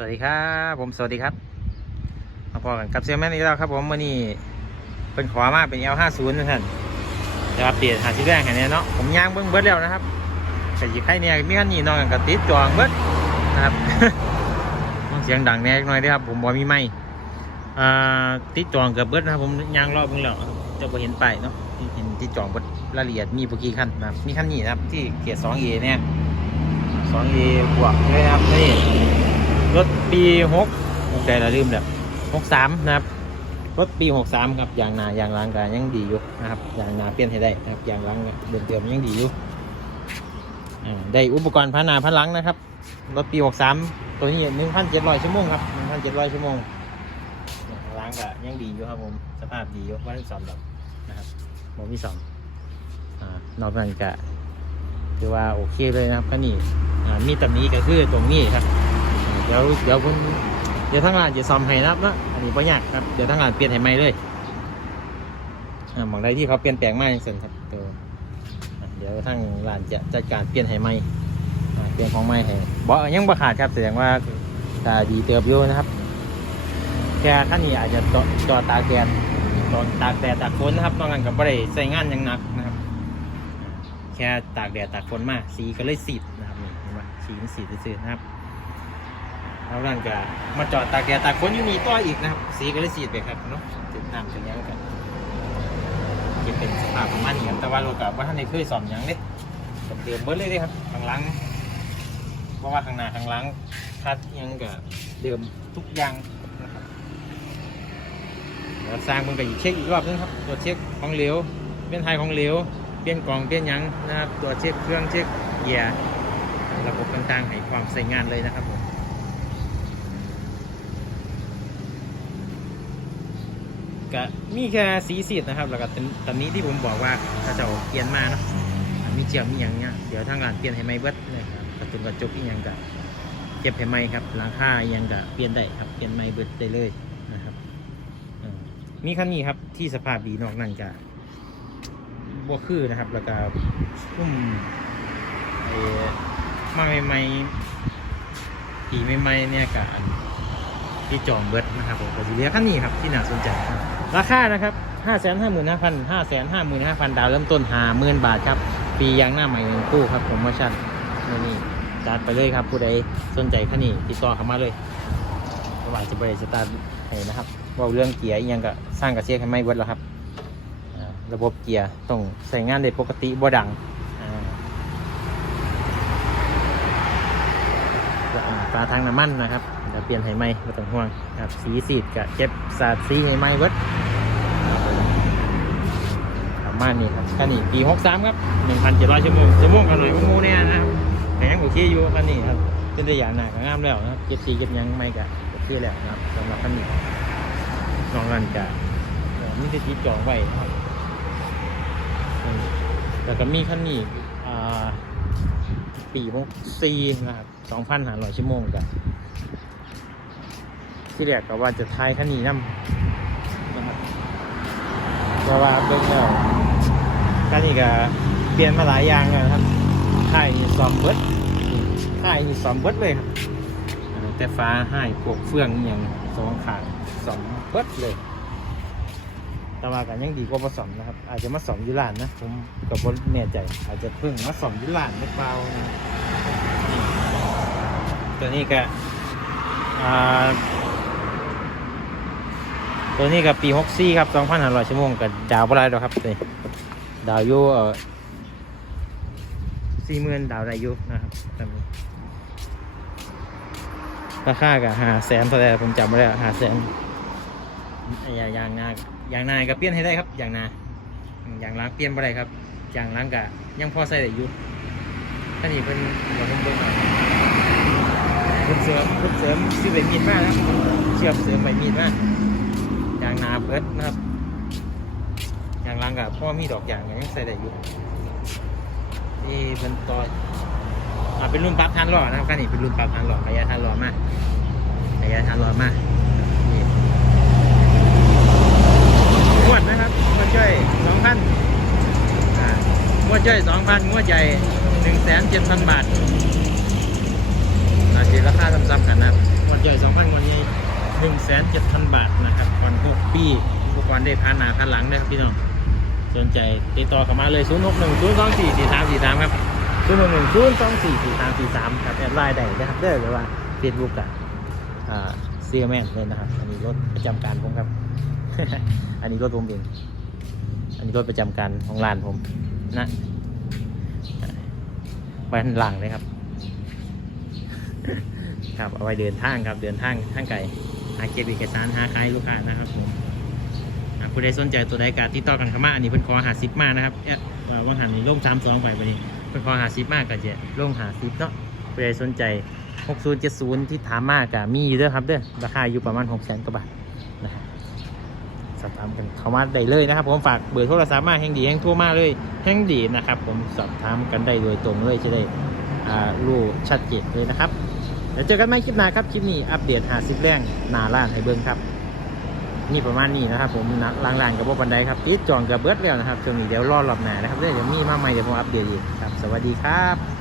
สวัสดีครับผมสวัสดีครับมาพอกันกับเซียแมนอีกแล้วครับผมวันนี้เป็นขอมากเป็น L50 นะท่านจะอัปเดตหาที่แรกให้เนี่ยเนาะผมย่างเบิ้งเบิ้ดแล้วนะครับแต่ยีใครเนี่ยมีขันนี่นองกันกับติดจองเบิ้ดนะครับต้องเสียงดังแน่หน่อยด้วยครับผมบอมีไม่ติดจองเกับเบิ้ดนะครับผมย่างรอบเบิ้งแล้วจะไปเห็นไปเนาะเห็นติดจองเบิดรายละเอียดมีปกี่ขั้นนะครับมีขั้นนี้นะครับที่เกียร์ 2A เนี่ย 2A บวกนะครับนี่ รถปีหกโอเคเราลืมแบบหกสามนะครับ รถปีหกสามครับยางนายางล้างกันยังดีอยู่นะครับยางนาเปลี่ยนให้ได้นะครับยางล้างเดิมเดิมยังดีอยู่อ่าได้อุปกรณ์พันนาพันหลังนะครับ รถปีหกสามตัวนี้หนึ่งพันเจ็ดร้อยชั่วโมงครับหนึ่งพันเจ็ดร้อยชั่วโมงยางล้างก็ยังดีอยู่ครับผมสภาพดีอยู่ว่าที่สอมดอกนะครับโมมีสอมอ่านอกนั้นก็คือว่าโอเคเลยนะครับก็นี่อ่ามีตำหนี้ก็คือตรงนี้ครับ เดี๋ยวเดี๋ยวคุณเดี๋ยวทางร้านจะซ่อมให้นะครับเนาะอันนี้ไ่ยากครับเดี๋ยวทางร้านเปลี่ยนให้ใหม่เลยอ่าหมองใดที่เขาเปลี่ยนแปลงมาอย่างเช่นครับเดี๋ยวอะเดี๋ยวทางร้านจะจัดการเปลี่ยนให้ใหม่อ่าเปลี่ยนของใหม่ให้บ่ยังบ่ขาดครับแสดงว่าตาดีเติบอยู่นะครับแค่ท่านนี้อาจจะจอจอตากแดดจอตากแดดตากฝนนะครับนอกนั้นก็บ่ได้ใส่งานหยังหนักนะครับ แค่ตากแดดตากฝนมาสีก็เลยสีดนะครับนี่เห็นไหมสีมันสีดซื่อๆนะครับ แล้วนั่นก็มาจอดตากแดดตากฝนอยู่นี่ต่ออีกนะครับ สีก็เลยสีดไปครับเนาะติดน้ำถึงยังกันจะเป็นสภาพประมาณนี้ครับแต่ว่ารถกับว่าท่านในเคยสอมหยังเด้เดิมเบิดเลยเด้ครับข้างหลังเพราะว่าข้างหน้าข้างหลังคัดยังกับเดิมทุกอย่างนะครับเดี๋ยวสร้างมันก็อีกเช็คอีกรอบนึงครับตัวเช็คของเหลวเปลี่ยนไทยของเหลวเปลี่ยนกล่องเปลี่ยนยังนะครับตัวเช็คเครื่องเช็คเกียร์ระบบต่างๆให้ความใส่งานเลยนะครับผม ก็มีแค่สีสีดนะครับ แล้วก็ตอนนี้ที่ผมบอกว่าถ้าจะเอาเปลี่ยนมาเนาะมีเจียมมีอย่างเงี้ยเดี๋ยวทางร้านเปลี่ยนให้ไหมเบิดเลยครับกระตุ้นกระจกอีกอย่างก็เก็บให้ไหมครับหลังคาอีกอย่างก็เปลี่ยนได้ครับเปลี่ยนไหมเบิดได้เลยนะครับมีคันนี้ครับที่สภาพดีนอกนั่นก็บบวคือนะครับ แล้วก็พุ่มเอ่อมาใหม่ๆปีใหม่ๆเนี่ยก็อัน ที่จองเบิร์ดนะครับผมก็จะเรียกคันนี้ครับที่น่าสนใจ ราคานะครับห้าแสนห้าหมื่นห้าพันห้าแสนห้าหมื่นห้าพันดาวเริ่มต้นห้าหมื่นบาทครับปียางหน้าใหม่หนึ่งคู่ครับผมว่าชั่นนี่จัดไปเลยครับผู้ใดสนใจคันนี้ติดต่อเข้ามาเลยระหว่างจะบริสตาร์ทให้นะครับว่าเรื่องเกียร์ยังก็สร้างกระเชียให้ไม่เบิร์ดแล้วครับระบบเกียร์ต้องใส่งานได้ปกติบ่ดังอ่า ฝาทางน้ำมันนะครับจะเปลี่ยนให้ไหมไม่ต้องห่วงครับสีสีดกับเจ็บสาดสีให้ไหมเวิร์ดประมาณนี้ครับคันนี้ปีหกสามครับหนึ่งพันเจ็ดร้อยชั่วโมงชั่วโมงกันหน่อยโมเนี่ยนะครับแต่ยังโอเคอยู่คันนี้ครับเป็นตัวอย่างหนักงามแล้วนะครับเจ็บสีเจ็บยังไม่กะโอเคแล้วนะครับสำหรับคันนี้นองกันกะมีสิทธิจองไว้ครับแต่ก็มีคันนี้อ่า ปีหกสี่นะครับสองพันห้าร้อยชั่วโมงกันที่แรกก็ว่าจะทายขนีน้ำนะครับแต่ว่าเบิ่งแล้วขนีก็เปลี่ยนมาหลายอย่างแล้วนะครับค่ายนี่ซอมเบิดค่ายนี่ซอมเบิดเลยครับแต่ฟ้าให้พวกเฟืองอย่างสองขางซ่อมเบิดเลย แต่ว่ากันยังดีกว่าผสมนะครับ อาจจะมาสอมยุลานนะผมกับบแน่ใจ อาจจะเพิ่งมาสอมยุลานหรือเปล่านะตัวนี้ก็ตัวนี้กับปี64ครับ2,500ชั่วโมงกับดาวบ่ไรดอกครับนี่ดาวอยู่เอ่อ40,000ดาวได้อยู่นะครับตามนี้ราคากับหาแสนเท่าไหร่ผมจำไม่ได้หาแสน อยายางนายางนาก็เปลี่ยนให้ได้ครับยางนาอืมยางล้างเปลี่ยนบ่ได้ครับอย่างล้างก็ยังพอใส่ได้อยู่ท่านี้เพิ่นเดี๋ยวผมเบิ่งก่อนเพิ่นเสริมเพิ่นเสริมซื้อใบมีดมาแล้วเชื่อมเสริมใบมีดมากอย่างนาเพิดนะครับอย่างลังกับพ่อมีดอกยางยังใส่ได้อยู่นี่เป็นต่ออ่าเป็นรุ่นปั๊บทันหล่อนะครับกันนี่เป็นรุ่นปั๊บทันหล่อระยะทันหล่อมากระยะทันหล่อมากนี่ งวดนะครับงวดจ้อยสองพันงวดจ้อยสองพันงวดใหญ่หนึ่งแสนเจ็ดพันบาทอาจจะราคาซ้ำๆกันนะครับงวดจ้อยหนึ่งแสนเจ็ดพันบาทนะครับก่อนหกปีอุปกรณ์ได้พาหนาพาหลังนะครับพี่น้องสนใจติดต่อเข้ามาเลยศูนย์หกหนึ่งศูนย์สองสี่สี่สามสี่สามครับศูนย์หกหนึ่งศูนย์สองสี่สี่สามสี่สามครับแอดไลน์ได้นะครับเด้อหรือว่าเฟซบุ๊กอะอ่าเซียแมนเลยนะครับอันนี้รถประจำการผมครับ อันนี้รถผมเอง อันนี้รถประจำการของร้านผมนะไปข้างหลังเลยครับ ครับเอาไว้เดินทางครับเดินทางทางไกลหาเก็บเอกสารหาขายลูกค้านะครับผมผู้ใดสนใจตัวใดกาติดต่อกันขมาอันนี้เพิ่นขอหาซิปมากนะครับแอดว่าว่างหันนี่ลงสามสองไปวันนี้เพิ่นขอหาซิปมากก็จะลงหาซิปเนาะผู้ใดสนใจ 6070 ที่ถามมากก็มีอยู่เด้อครับเด้อราคาอยู่ประมาณ6 0 0 0 0กว่าบาท สอบถามกันเข้ามาได้เลยนะครับ ผมฝากเบอร์โทรศัพท์มาแห่งดีแห่งโทรมาเลยแห่งดีนะครับ ผมสอบถามกันได้โดยตรงเลยจะได้รู้ชัดเจนเลยนะครับเดี๋ยวเจอกันใหม่คลิปหน้าครับคลิปนี้อัปเดตหาซิปแรงนาล้านให้เบิ้งครับนี่ประมาณนี้นะครับผมนะล่างๆกับพวกบันไดครับติดจองกับเบิร์ดแล้วนะครับช่วงนี้เดี๋ยวรอรอบหน้านะครับเดี๋ยวมีมาใหม่เดี๋ยวผมอัปเดตอีกครับ สวัสดีครับ